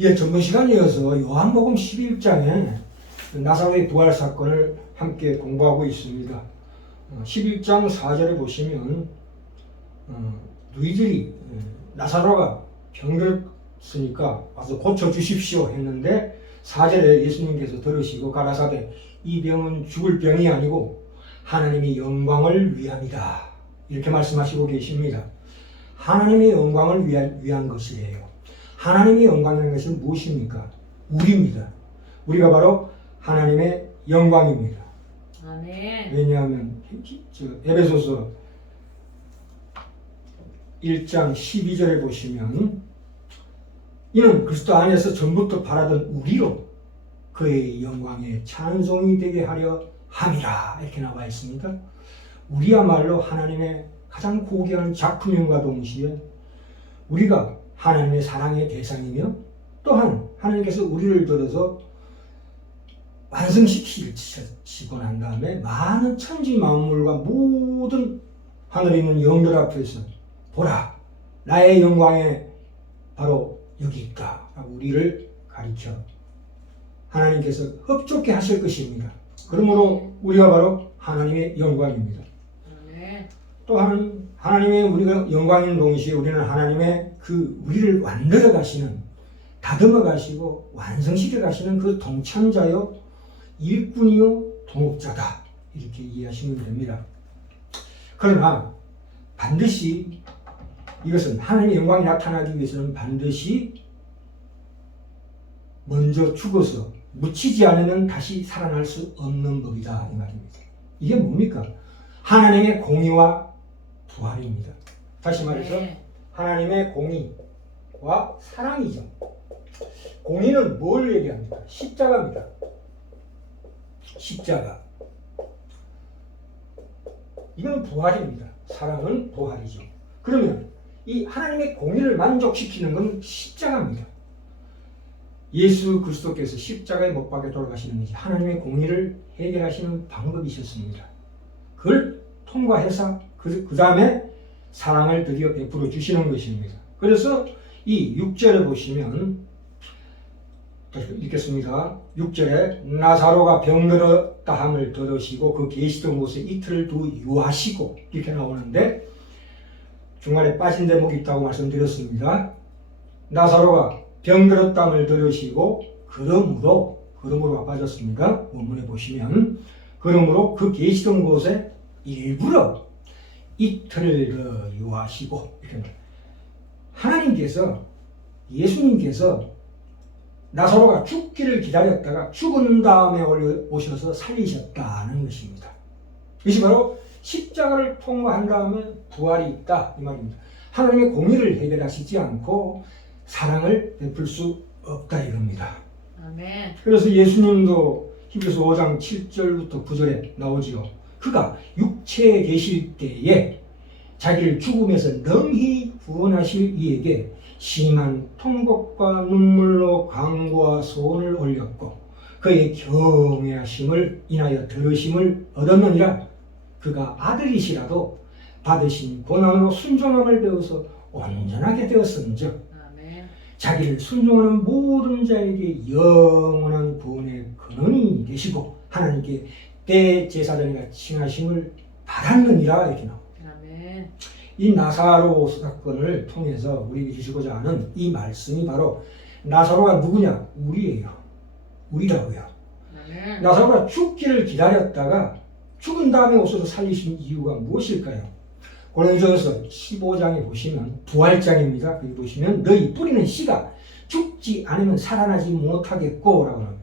예, 전번 시간이어서 요한복음 11장에 나사로의 부활 사건을 함께 공부하고 있습니다. 11장 4절에 보시면 너희들이 나사로가 병들었으니까 와서 고쳐주십시오 했는데 4절에 예수님께서 들으시고 가라사대 이 병은 죽을 병이 아니고 하나님의 영광을 위함이다 이렇게 말씀하시고 계십니다. 하나님의 영광을 위한 것이에요. 하나님의 영광이라는 것은 무엇입니까? 우리입니다. 우리가 바로 하나님의 영광입니다. 아멘. 왜냐하면 에베소서 1장 12절에 보시면 이는 그리스도 안에서 전부터 바라던 우리로 그의 영광에 찬송이 되게 하려 함이라 이렇게 나와 있습니다. 우리야말로 하나님의 가장 고귀한 작품임과 동시에 우리가 하나님의 사랑의 대상이며 또한 하나님께서 우리를 들어서 완성시키고 난 다음에 많은 천지 만물과 모든 하늘에 있는 영들 앞에서 보라 나의 영광에 바로 여기 있다 우리를 가르쳐 하나님께서 흡족해 하실 것입니다. 그러므로 우리가 바로 하나님의 영광입니다. 또한 하나님의 우리가 영광인 동시에 우리는 하나님의 우리를 만들어 가시는 다듬어 가시고 완성시켜 가시는 그 동참자요 일꾼이요 동업자다 이렇게 이해하시면 됩니다. 그러나 반드시 이것은 하나님의 영광이 나타나기 위해서는 반드시 먼저 죽어서 묻히지 않으면 다시 살아날 수 없는 법이다 이 말입니다. 이게 뭡니까? 하나님의 공의와 부활입니다. 다시 말해서 하나님의 공의와 사랑이죠. 공의는 뭘 얘기합니까? 십자가입니다. 십자가. 이건 부활입니다. 사랑은 부활이죠. 그러면 이 하나님의 공의를 만족시키는 건 십자가입니다. 예수 그리스도께서 십자가에 못 박혀 돌아가시는 것이 하나님의 공의를 해결하시는 방법이셨습니다. 그걸 통과해서 그 다음에 사랑을 드디어 베풀어 주시는 것입니다. 그래서 이 6절에 보시면 읽겠습니다. 6절에 나사로가 병들었다 함을 들으시고 그 계시던 곳에 이틀을 두고 유하시고 이렇게 나오는데 중간에 빠진 대목이 있다고 말씀드렸습니다. 나사로가 병들었다함을 들으시고 그러므로가 빠졌습니다. 원문에 보시면 그러므로 그 계시던 곳에 일부러 이틀을 유하시고 하나님께서 예수님께서 나사로가 죽기를 기다렸다가 죽은 다음에 오셔서 살리셨다는 것입니다. 이것이 바로 십자가를 통과한 다음에 부활이 있다 이 말입니다. 하나님의 공의를 해결하시지 않고 사랑을 베풀 수 없다 이겁니다. 아멘. 그래서 예수님도 히브리서 5장 7절부터 9절에 나오지요. 그가 육체에 계실 때에 자기를 죽음에서 능히 구원하실 이에게 심한 통곡과 눈물로 간구와 소원을 올렸고 그의 경외하심을 인하여 들으심을 얻었느니라. 그가 아들이시라도 받으신 고난으로 순종함을 배워서 온전하게 되었은즉 자기를 순종하는 모든 자에게 영원한 구원의 근원이 되시고 하나님께 대제사장이라 칭하심을 받았느니라 이렇게 나옵니다. 이 나사로 사건을 통해서 우리에게 주시고자 하는 이 말씀이 바로 나사로가 누구냐? 우리예요. 우리라고요. 나사로가 죽기를 기다렸다가 죽은 다음에 오셔서 살리신 이유가 무엇일까요? 고린도전서 15장에 보시면 부활장입니다. 거기 보시면 너희 뿌리는 씨가 죽지 않으면 살아나지 못하겠고 라고 합니다.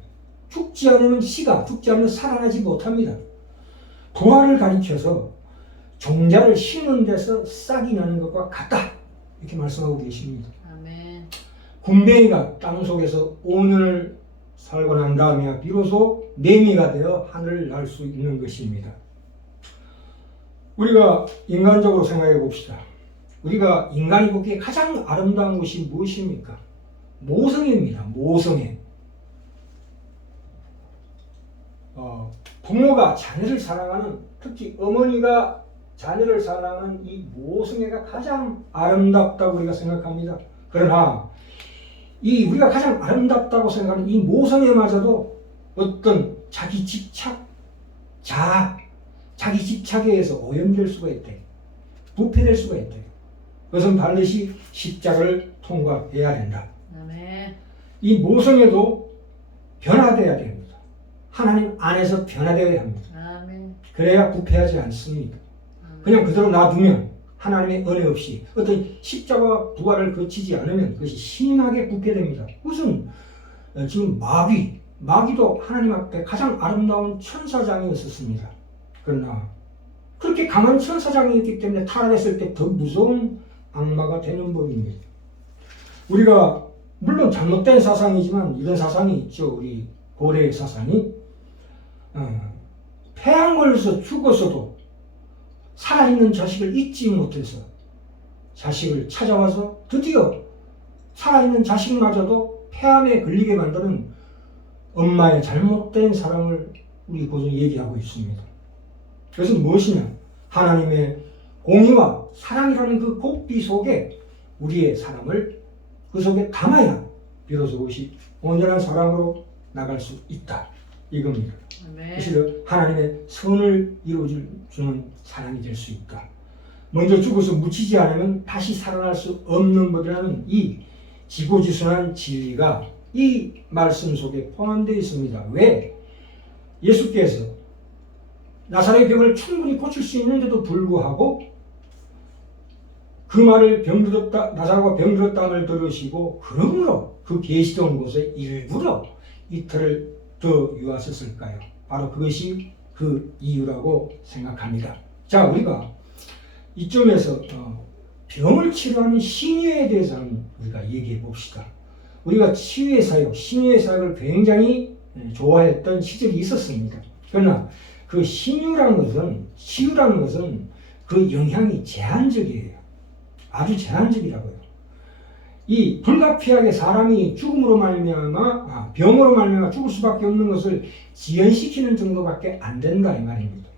죽지 않으면 씨가 죽지 않으면 살아나지 못합니다. 부활을 가리켜서 종자를 심는 데서 싹이 나는 것과 같다 이렇게 말씀하고 계십니다. 아멘. 군뱅이가 땅속에서 5년을 살고 난 다음에 비로소 매미가 되어 하늘을 날 수 있는 것입니다. 우리가 인간적으로 생각해 봅시다. 우리가 인간이 보기에 가장 아름다운 것이 무엇입니까? 모성애입니다. 모성애. 부모가 자녀를 사랑하는, 특히 어머니가 자녀를 사랑하는 이 모성애가 가장 아름답다고 우리가 생각합니다. 그러나 이 우리가 가장 아름답다고 생각하는 이 모성애마저도 어떤 자기 집착, 자기 집착에 의해서 오염될 수가 있대. 부패될 수가 있대. 그것은 반드시 십자가를 통과해야 된다. 아멘. 이 모성애도 변화되어야 됩니다. 하나님 안에서 변화되어야 합니다. 아멘. 그래야 부패하지 않습니다. 그냥 그대로 놔두면 하나님의 은혜 없이 어떤 십자가 부활을 거치지 않으면 그것이 심하게 부패됩니다. 그것은 지금 마귀도 하나님 앞에 가장 아름다운 천사장이었었습니다. 그러나 그렇게 강한 천사장이었기 때문에 타락했을 때 더 무서운 악마가 되는 법입니다. 우리가 물론 잘못된 사상이지만 이런 사상이 있죠. 우리 고대의 사상이 폐암 걸려서 죽었어도 살아있는 자식을 잊지 못해서 자식을 찾아와서 드디어 살아있는 자식마저도 폐암에 걸리게 만드는 엄마의 잘못된 사랑을 우리 고전이 얘기하고 있습니다. 그것은 무엇이냐? 하나님의 공의와 사랑이라는 그 고삐 속에 우리의 사랑을 그 속에 담아야 비로소 그것이 온전한 사랑으로 나갈 수 있다. 이겁니다. 그래서 하나님의 선을 이루어주는 사랑이 될 수 있다. 먼저 죽어서 묻히지 않으면 다시 살아날 수 없는 법이라는 이 지고지순한 진리가 이 말씀 속에 포함되어 있습니다. 왜? 예수께서 나사렛의 병을 충분히 고칠 수 있는데도 불구하고 그 말을 나사로가 병들었다함을 들으시고 그러므로 그 계시던 곳에 일부러 이틀을 더 유하셨을까요? 바로 그것이 그 이유라고 생각합니다. 자, 우리가 이점에서 병을 치료하는 신유에 대해서 우리가 얘기해 봅시다. 우리가 치유의 사역, 신유의 사역을 굉장히 좋아했던 시절이 있었습니다. 그러나 그 신유라는 것은, 치유라는 것은 그 영향이 제한적이에요. 아주 제한적이라고요. 이 불가피하게 사람이 죽음으로 말미암아 병으로 말미암아 죽을 수밖에 없는 것을 지연시키는 정도밖에 안 된다 이 말입니다.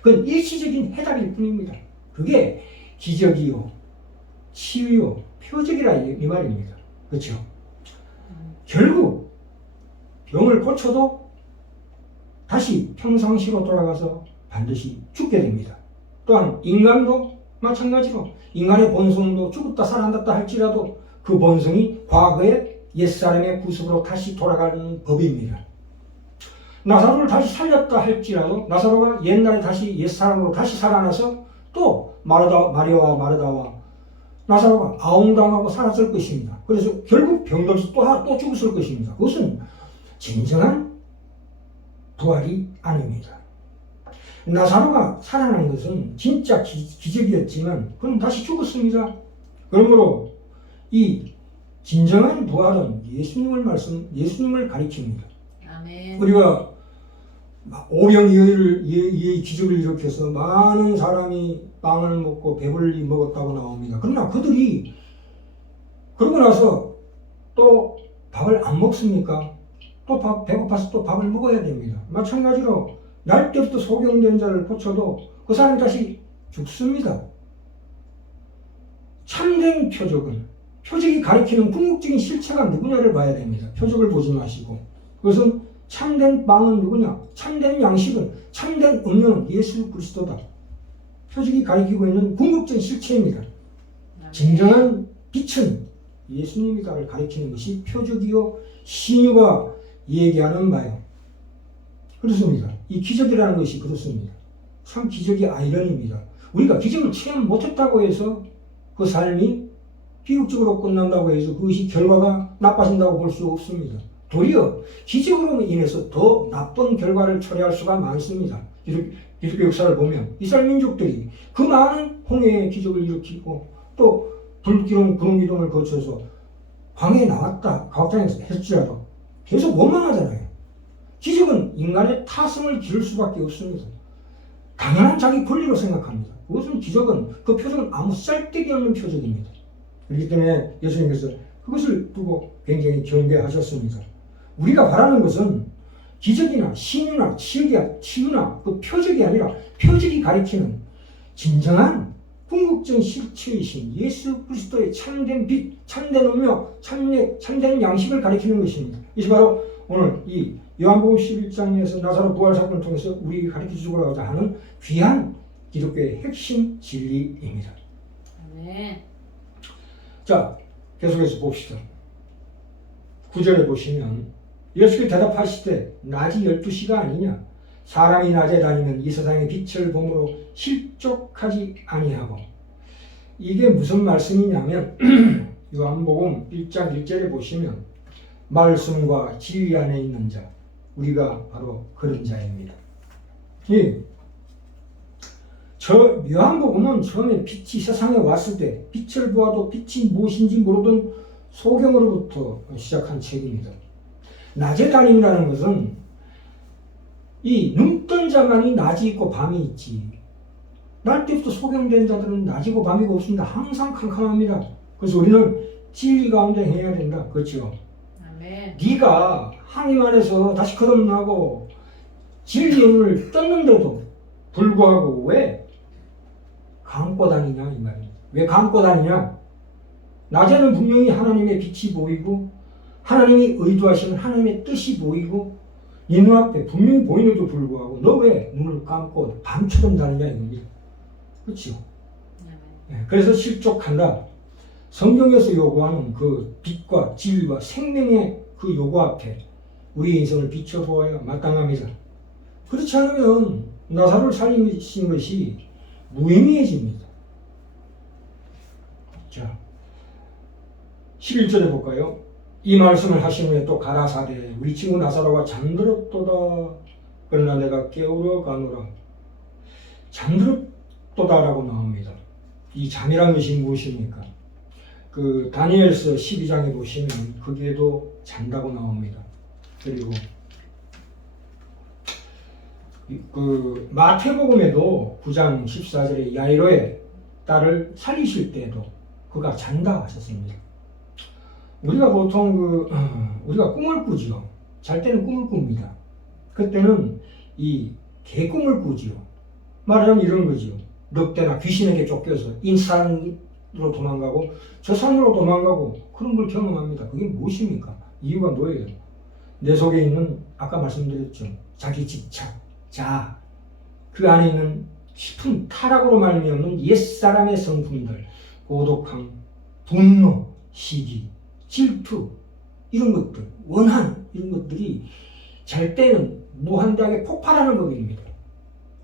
그건 일시적인 해답일 뿐입니다. 그게 기적이요, 치유요, 표적이라 이 말입니다. 그렇죠? 결국 병을 고쳐도 다시 평상시로 돌아가서 반드시 죽게 됩니다. 또한 인간도 마찬가지로 인간의 본성도 죽었다 살아났다 할지라도 그 본성이 과거의 옛사람의 구습으로 다시 돌아가는 법입니다. 나사로를 다시 살렸다 할지라도 나사로가 옛날에 다시 옛사람으로 다시 살아나서 또 마리아와 마르다와 나사로가 아웅당하고 살았을 것입니다. 그래서 결국 병들어서 또 죽었을 것입니다. 그것은 진정한 부활이 아닙니다. 나사로가 살아난 것은 진짜 기적이었지만 그는 다시 죽었습니다. 그러므로 이 진정한 부활은 예수님을 가리킵니다. 아멘. 우리가 오병이어의 기적을 일으켜서 많은 사람이 빵을 먹고 배불리 먹었다고 나옵니다. 그러나 그들이 그러고 나서 또 밥을 안 먹습니까? 또 배고파서 또 밥을 먹어야 됩니다. 마찬가지로 날 때부터 소경된 자를 고쳐도 그 사람이 다시 죽습니다. 참된 표적이 가리키는 궁극적인 실체가 누구냐를 봐야 됩니다. 표적을 보지 마시고. 그것은 참된 빵은 누구냐? 참된 양식은, 참된 음료는 예수 그리스도다. 표적이 가리키고 있는 궁극적인 실체입니다. 진정한 빛은 예수님이다를 가리키는 것이 표적이요 신유가 얘기하는 바요. 그렇습니다. 이 기적이라는 것이 그렇습니다. 참 기적이 아이러니입니다. 우리가 기적을 체험 못했다고 해서 그 삶이 비극적으로 끝난다고 해서 그것이 결과가 나빠진다고 볼 수 없습니다. 도리어 기적으로 인해서 더 나쁜 결과를 초래할 수가 많습니다. 기독교 역사를 보면 이스라엘 민족들이 그 많은 홍해의 기적을 일으키고 또 불기둥 구름기둥을 거쳐서 광해에 나왔다 가옥장에서 했지라도 계속 원망하잖아요. 기적은 인간의 타성을 기를 수밖에 없습니다. 당연한 자기 권리로 생각합니다. 그것은 기적은 그 표적은 아무 쓸데기 없는 표적입니다. 그렇기 때문에 예수님께서 그것을 두고 굉장히 경계하셨습니다. 우리가 바라는 것은 기적이나 신유나 치유나 그 표적이 아니라 표적이 가리키는 진정한 궁극적 실체이신 예수 그리스도의 참된 빛, 참된 음료, 참된 양식을 가리키는 것입니다. 이것이 바로 오늘 이 요한복음 11장에서 나사로 부활 사건을 통해서 우리에게 가르쳐주고자 하는 귀한 기독교의 핵심 진리입니다. 아멘. 자, 계속해서 봅시다. 9절에 보시면 예수께서 대답하시되 낮이 12시가 아니냐 사람이 낮에 다니면 이 세상의 빛을 보므로 실족하지 아니하고. 이게 무슨 말씀이냐면 요한복음 1장 1절에 보시면 말씀과 진리 안에 있는 자, 우리가 바로 그런 자입니다. 저 요한복음은 처음에 빛이 세상에 왔을 때 빛을 보아도 빛이 무엇인지 모르던 소경으로부터 시작한 책입니다. 낮에 다닌다는 것은 이 눈뜬 자만이 낮이 있고 밤이 있지, 날 때부터 소경된 자들은 낮이고 밤이고 없습니다. 항상 캄캄합니다. 그래서 우리는 진리 가운데 해야 된다. 그렇죠? 아멘. 네가 하나님 안에서 다시 거듭나고 진리의 눈을 떴는데도 불구하고 왜 감고 다니냐 이 말입니다. 왜 감고 다니냐? 낮에는 분명히 하나님의 빛이 보이고 하나님이 의도하시는 하나님의 뜻이 보이고 네 눈앞에 분명히 보이는데도 불구하고 너 왜 눈을 감고 밤처럼 다니냐 이겁니다. 그렇죠? 아멘. 그래서 실족한다. 성경에서 요구하는 그 빛과 진리와 생명의 그 요구 앞에 우리 인생을 비춰보아야 마땅합니다. 그렇지 않으면 나사로를 살리신 것이 무의미해집니다. 자, 11절에 볼까요? 이 말씀을 하신 후에 또 가라사대 우리 친구 나사로가 잠들었도다. 그러나 내가 깨우러 가노라. 잠들었도다라고 나옵니다. 이 잠이란 것이 무엇입니까? 그 다니엘서 12장에 보시면 거기에도 잔다고 나옵니다. 그리고 그 마태복음에도 9장 14절에 야이로의 딸을 살리실 때에도 그가 잔다 하셨습니다. 우리가 보통 우리가 꿈을 꾸지요. 잘 때는 꿈을 꿉니다. 그때는 이 개꿈을 꾸지요. 말하자면 이런 거지요. 늑대나 귀신에게 쫓겨서 인산으로 도망가고 저 산으로 도망가고 그런 걸 경험합니다. 그게 무엇입니까? 이유가 뭐예요? 내 속에 있는 아까 말씀드렸죠. 자기 집착, 자, 그 안에 있는 깊은 타락으로 말미암는 옛사람의 성품들, 고독함, 분노, 시기, 질투, 이런 것들, 원한, 이런 것들이 잘 때는 무한대하게 폭발하는 법입니다.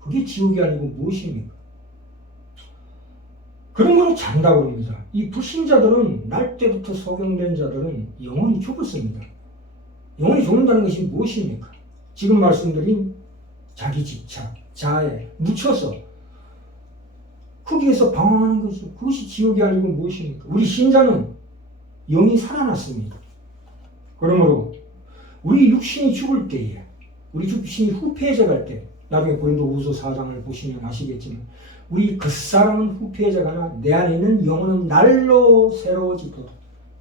그게 지옥이 아니고 무엇입니까? 그런 거로 잔다고 합니다. 이 불신자들은 날 때부터 소경된 자들은 영원히 죽었습니다. 영원히 죽는다는 것이 무엇입니까? 지금 말씀드린 자기 집착, 자아에 묻혀서 거기에서 방황하는 것이 그것이 지옥이 아니고 무엇입니까? 우리 신자는 영이 살아났습니다. 그러므로 우리 육신이 죽을 때에 우리 육신이 후패해져 갈 때 나중에 고린도후서 4장을 보시면 아시겠지만 우리 겉사람은 후패해져 가나 내 안에 있는 영혼은 날로 새로워지도다.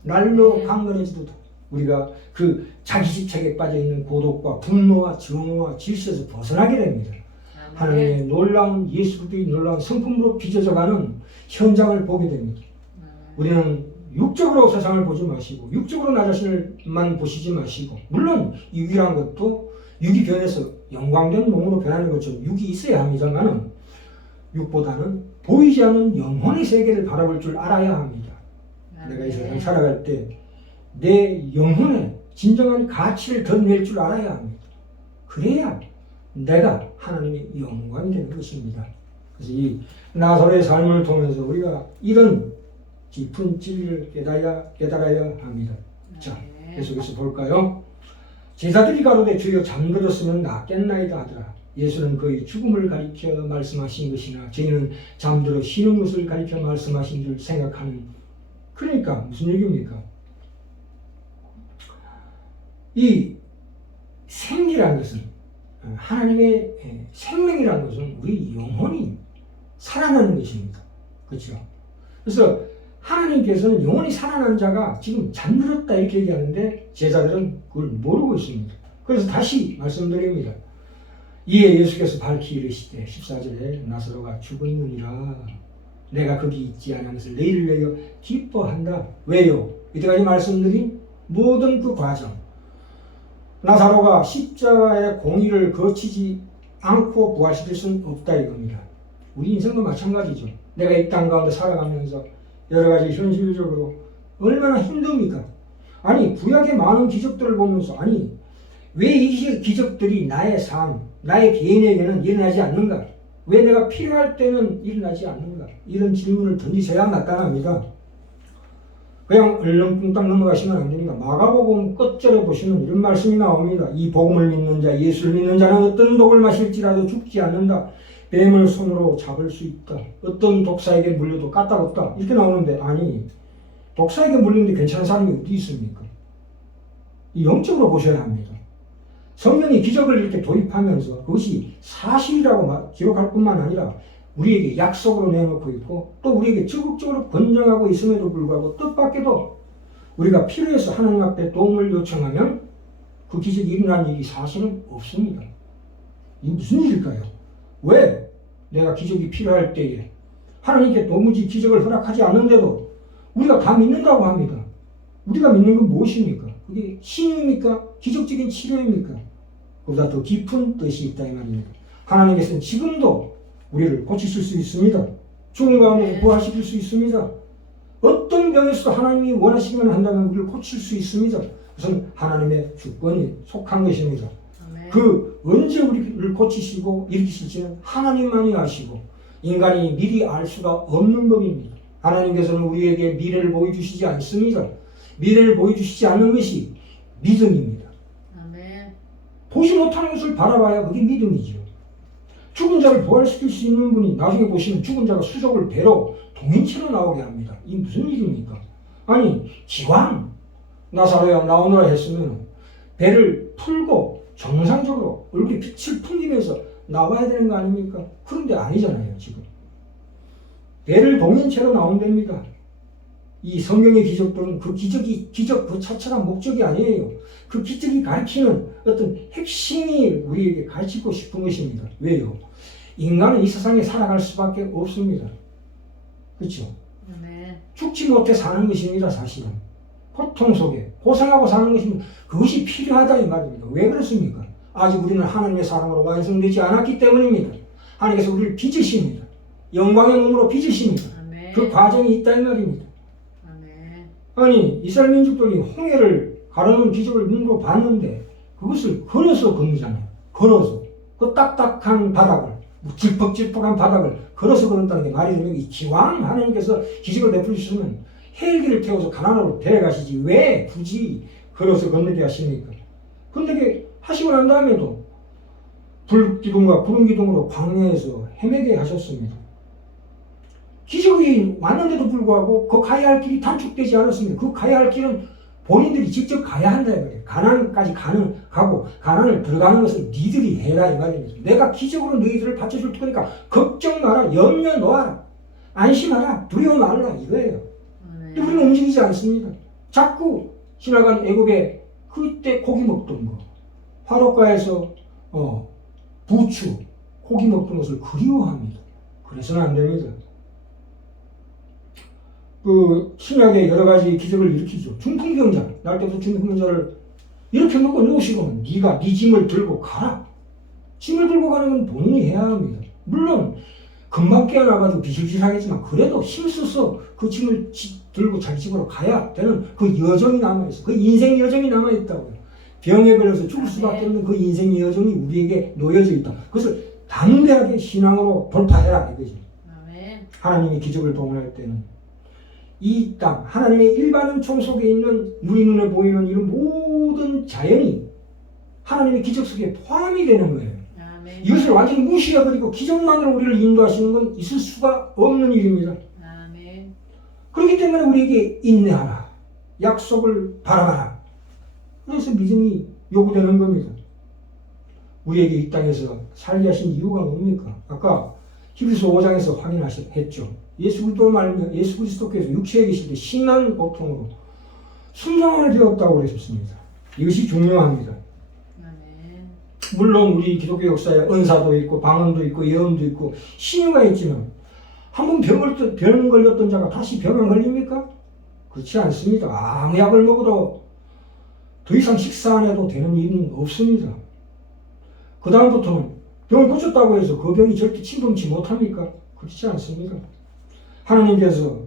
날로 강건해지도다. 우리가 그 자기 집착에 빠져있는 고독과 분노와 증오와 질서에서 벗어나게 됩니다. 아멘. 하나님의 놀라운 예수 그리스도의 놀라운 성품으로 빚어져가는 현장을 보게 됩니다. 우리는 육적으로 세상을 보지 마시고 육적으로 나 자신을만 보시지 마시고 물론 육이란 것도 육이 변해서 영광된 몸으로 변하는 것처럼 육이 있어야 합니다만 육보다는 보이지 않는 영혼의 세계를 바라볼 줄 알아야 합니다. 내가 이 세상 살아갈 때 내 영혼의 진정한 가치를 드러낼 줄 알아야 합니다. 그래야 내가 하나님의 영광이 되는 것입니다. 그래서 이 나사로의 삶을 통해서 우리가 이런 깊은 진리를 깨달아야 합니다. 자, 계속해서 볼까요? 제자들이 가로되 주여 잠들었으면 낫겠나이다 하더라. 예수는 그의 죽음을 가리켜 말씀하신 것이나 저희는 잠들어 쉬는 것을 가리켜 말씀하신 줄 생각하는. 그러니까 무슨 얘기입니까? 이 생기라는 것은 하나님의 생명이라는 것은 우리 영혼이 살아나는 것입니다. 그렇죠? 그래서 하나님께서는 영원히 살아난 자가 지금 잠들었다 이렇게 얘기하는데 제자들은 그걸 모르고 있습니다. 그래서 다시 말씀드립니다. 이에 예수께서 밝히 이르시되 14절에 나사로가 죽었느니라. 내가 거기 있지 않으면서 너희를 위하여 기뻐한다. 왜요? 이때까지 말씀드린 모든 그 과정, 나사로가 십자가의 공의를 거치지 않고 부활시킬 수는 없다 이겁니다. 우리 인생도 마찬가지죠. 내가 이 땅 가운데 살아가면서 여러 가지 현실적으로 얼마나 힘듭니까? 아니 구약의 많은 기적들을 보면서 아니 왜 이 기적들이 나의 삶, 나의 개인에게는 일어나지 않는가? 왜 내가 필요할 때는 일어나지 않는가? 이런 질문을 던지셔야 나타납니다. 그냥 얼렁뚱땅 넘어가시면 안 됩니다. 마가복음 끝절에 보시면 이런 말씀이 나옵니다. 이 복음을 믿는 자, 예수를 믿는 자는 어떤 독을 마실지라도 죽지 않는다. 뱀을 손으로 잡을 수 있다. 어떤 독사에게 물려도 까딱없다. 이렇게 나오는데 아니 독사에게 물리는데 괜찮은 사람이 어디 있습니까? 이 영적으로 보셔야 합니다. 성령이 기적을 이렇게 도입하면서 그것이 사실이라고 기록할 뿐만 아니라 우리에게 약속으로 내놓고 있고 또 우리에게 적극적으로 권장하고 있음에도 불구하고 뜻밖에도 우리가 필요해서 하나님 앞에 도움을 요청하면 그 기적이 일어난 일이 사실은 없습니다. 이게 무슨 일일까요? 왜 내가 기적이 필요할 때에 하나님께 도무지 기적을 허락하지 않는데도 우리가 다 믿는다고 합니다. 우리가 믿는 건 무엇입니까? 그게 신유입니까? 기적적인 치료입니까? 그보다 더 깊은 뜻이 있다 이 말입니다. 하나님께서는 지금도 우리를 고치실 수 있습니다. 죽은 가운데 부활시킬 수 있습니다. 어떤 병에서도 하나님이 원하시기만 한다면 우리를 고칠 수 있습니다. 그것은 하나님의 주권이 속한 것입니다. 아멘. 그 언제 우리를 고치시고 일으키실지는 하나님만이 아시고 인간이 미리 알 수가 없는 법입니다. 하나님께서는 우리에게 미래를 보여주시지 않습니다. 미래를 보여주시지 않는 것이 믿음입니다. 아멘. 보지 못하는 것을 바라봐야 그게 믿음이죠. 죽은 자를 부활시킬 수 있는 분이 나중에 보시면 죽은 자가 수족을 배로 동인체로 나오게 합니다. 이게 무슨 일입니까? 아니 기왕 나사로야 나오너라 했으면 배를 풀고 정상적으로 얼굴에 빛을 풍기면서 나와야 되는 거 아닙니까? 그런데 아니잖아요. 지금 배를 동인체로 나온답니다. 이 성경의 기적들은 그 기적 그 자체가 목적이 아니에요. 그 기적이 가르치는 어떤 핵심이 우리에게 가르치고 싶은 것입니다. 왜요? 인간은 이 세상에 살아갈 수밖에 없습니다. 그렇죠? 아멘. 죽지 못해 사는 것입니다. 사실은 고통 속에 고생하고 사는 것입니다. 그것이 필요하다 이 말입니다. 왜 그렇습니까? 아직 우리는 하나님의 사랑으로 완성되지 않았기 때문입니다. 하나님께서 우리를 빚으십니다. 영광의 몸으로 빚으십니다. 아멘. 그 과정이 있다 이 말입니다. 아멘. 아니 이스라엘 민족들이 홍해를 가르는 기적을 눈으로 봤는데 그것을 걸어서 건너잖아요. 걸어서 그 딱딱한 바닥을 질퍽질퍽한 바닥을 걸어서 걸었다는 게 말이 되는 게 기왕 하나님께서 기적을 베풀으시면 헬기를 태워서 가나안으로 데려가시지 왜 굳이 걸어서 건너게 하십니까? 근데 하시고 난 다음에도 불기둥과 구름기둥으로 광야에서 헤매게 하셨습니다. 기적이 왔는데도 불구하고 그 가야 할 길이 단축되지 않았습니다. 그 가야 할 길은 본인들이 직접 가야 한다 이 말이에요. 가나안까지 가고 가나안을 들어가는 것은 니들이 해라 이 말입니다. 내가 기적으로 너희들을 받쳐줄 테니까 걱정 마라, 염려 놓아라, 안심하라, 두려워 말라 이거예요. 근데 우리는 움직이지 않습니다. 자꾸 지나간 애굽에 그때 고기 먹던 거, 화롯가에서 부추, 고기 먹던 것을 그리워합니다. 그래서는 안 됩니다. 그 신약의 여러 가지 기적을 일으키죠. 중풍병자, 날 때부터 중풍병자를 이렇게 놓고 놓으시고 네가 네 짐을 들고 가라. 짐을 들고 가는 건 본인이 해야 합니다. 물론 금방 깨어나가지고 비실비실하겠지만 그래도 힘써서 그 짐을 들고 자기 집으로 가야 되는 그 여정이 남아있어. 그 인생 여정이 남아있다고요. 병에 걸려서 죽을 수밖에 없는 그 인생 여정이 우리에게 놓여져 있다. 그것을 담대하게 신앙으로 돌파해라 이거지. 아멘. 하나님이 기적을 동원할 때는 이 땅, 하나님의 일반 은총 속에 있는 우리 눈에 보이는 이런 모든 자연이 하나님의 기적 속에 포함이 되는 거예요. 아멘. 이것을 완전히 무시해버리고 기적만으로 우리를 인도하시는 건 있을 수가 없는 일입니다. 아멘. 그렇기 때문에 우리에게 인내하라. 약속을 바라봐라. 그래서 믿음이 요구되는 겁니다. 우리에게 이 땅에서 살게 하신 이유가 뭡니까? 아까 히브리서 5장에서 확인했죠. 예수 그리스도께서 육체에 계실 때 심한 고통으로 순종하게 되었다고 그러셨습니다. 이것이 중요합니다. 아멘. 물론 우리 기독교 역사에 은사도 있고 방언도 있고 예언도 있고 신유가 있지만 한번 병 걸렸던 자가 다시 병 안 걸립니까? 그렇지 않습니다. 아무 약을 먹어도 더 이상 식사 안 해도 되는 일은 없습니다. 그 다음부터는 병을 고쳤다고 해서 그 병이 절대 침범치 못합니까? 그렇지 않습니다. 하나님께서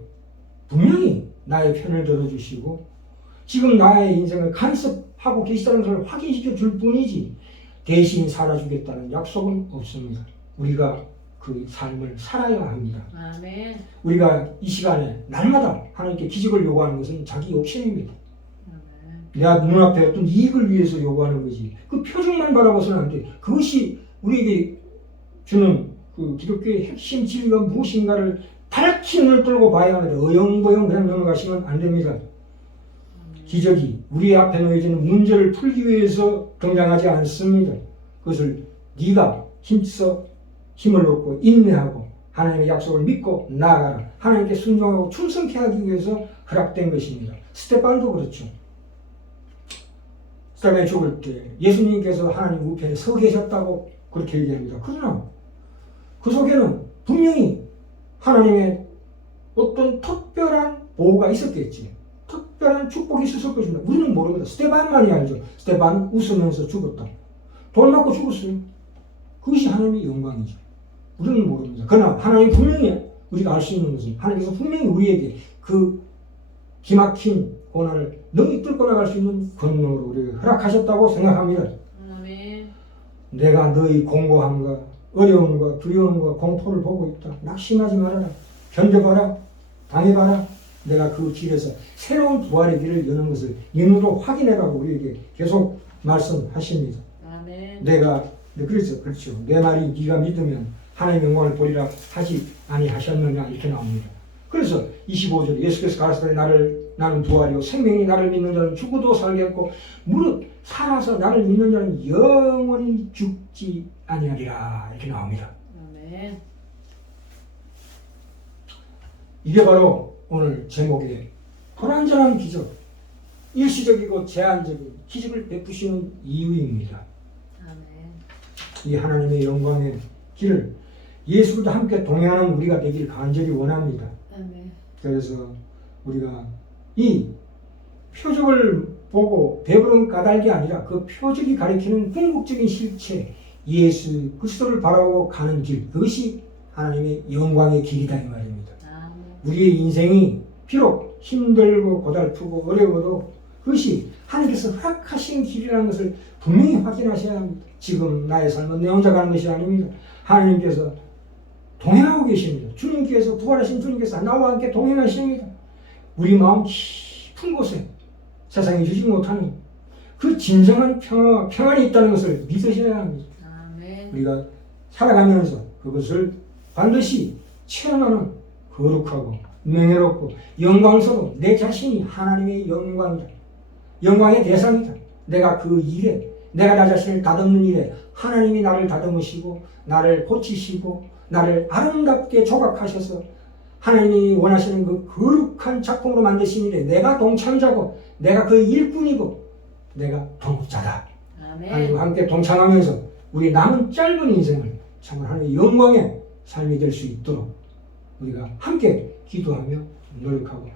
분명히 나의 편을 들어주시고 지금 나의 인생을 간섭하고 계시다는 것을 확인시켜 줄 뿐이지 대신 살아주겠다는 약속은 없습니다. 우리가 그 삶을 살아야 합니다. 아멘. 우리가 이 시간에 날마다 하나님께 기적을 요구하는 것은 자기 욕심입니다. 아멘. 내가 눈앞에 어떤 이익을 위해서 요구하는 거지. 그 표정만 바라봐서는 안 돼. 그것이 우리에게 주는 그 기독교의 핵심 진리가 무엇인가를 밝히 눈을 뜨고 봐야 합니다. 어영부영 그냥 넘어가시면 안 됩니다. 기적이 우리 앞에 놓여지는 문제를 풀기 위해서 등장하지 않습니다. 그것을 네가 힘써 힘을 얻고 인내하고 하나님의 약속을 믿고 나아가라. 하나님께 순종하고 충성케 하기 위해서 허락된 것입니다. 스테반도 그렇죠. 스테반이 죽을 때 예수님께서 하나님 우편에 서 계셨다고 그렇게 얘기합니다. 그러나 그 속에는 분명히 하나님의 어떤 특별한 보호가 있었겠지. 특별한 축복이 있었을 것입니다. 우리는 모릅니다. 스테반만이 알죠. 스테반 웃으면서 죽었다. 돌 맞고 죽었어요. 그것이 하나님의 영광이죠. 우리는 모릅니다. 그러나 하나님 분명히 우리가 알 수 있는 것은 하나님께서 분명히 우리에게 그 기막힌 고난을 능히 뚫고 나갈 수 있는 권능으로 우리에게 허락하셨다고 생각합니다. 아멘. 내가 너희 공고함과 어려움과 두려움과 공포를 보고 있다. 낙심하지 말아라. 견뎌봐라. 당해봐라. 내가 그 길에서 새로운 부활의 길을 여는 것을 눈으로 확인해라고 우리에게 계속 말씀하십니다. 아멘. 그렇죠. 내 말이 네가 믿으면 하나님의 영광을 보리라 하지 아니하셨느냐 이렇게 나옵니다. 그래서 25절에 예수께서 가라사대 나는 부활이요 생명이 나를 믿는 자는 죽어도 살겠고 무릇 살아서 나를 믿는 자는 영원히 죽지 아니하리라 이렇게 나옵니다. 아멘. 이게 바로 오늘 제목의 불완전한 기적, 일시적이고 제한적인 기적을 베푸시는 이유입니다. 아멘. 이 하나님의 영광의 길을 예수도 함께 동행하는 우리가 되길 간절히 원합니다. 아멘. 그래서 우리가 이 표적을 보고 배부른 까닭이 아니라 그 표적이 가리키는 궁극적인 실체 예수 그리스도를 바라보고 가는 길, 그것이 하나님의 영광의 길이다 이 말입니다. 아멘. 우리의 인생이 비록 힘들고 고달프고 어려워도 그것이 하나님께서 허락하신 길이라는 것을 분명히 확인하셔야 합니다. 지금 나의 삶은 내 혼자 가는 것이 아닙니다. 하나님께서 동행하고 계십니다. 주님께서 부활하신 주님께서 나와 함께 동행하십니다. 우리 마음 깊은 곳에 세상이 주지 못하는 그 진정한 평안이 있다는 것을 믿으셔야 합니다. 아멘. 우리가 살아가면서 그것을 반드시 체험하는 거룩하고 명예롭고 영광스러운 내 자신이 하나님의 영광이다. 영광의 대상이다. 내가 그 일에 내가 나 자신을 다듬는 일에 하나님이 나를 다듬으시고 나를 고치시고 나를 아름답게 조각하셔서 하나님이 원하시는 그 거룩한 작품으로 만드신 일에 내가 동참자고 내가 그 일꾼이고 내가 동업자다. 아멘. 하나님과 함께 동참하면서 우리 남은 짧은 인생을 정말 하나님의 영광의 삶이 될 수 있도록 우리가 함께 기도하며 노력하고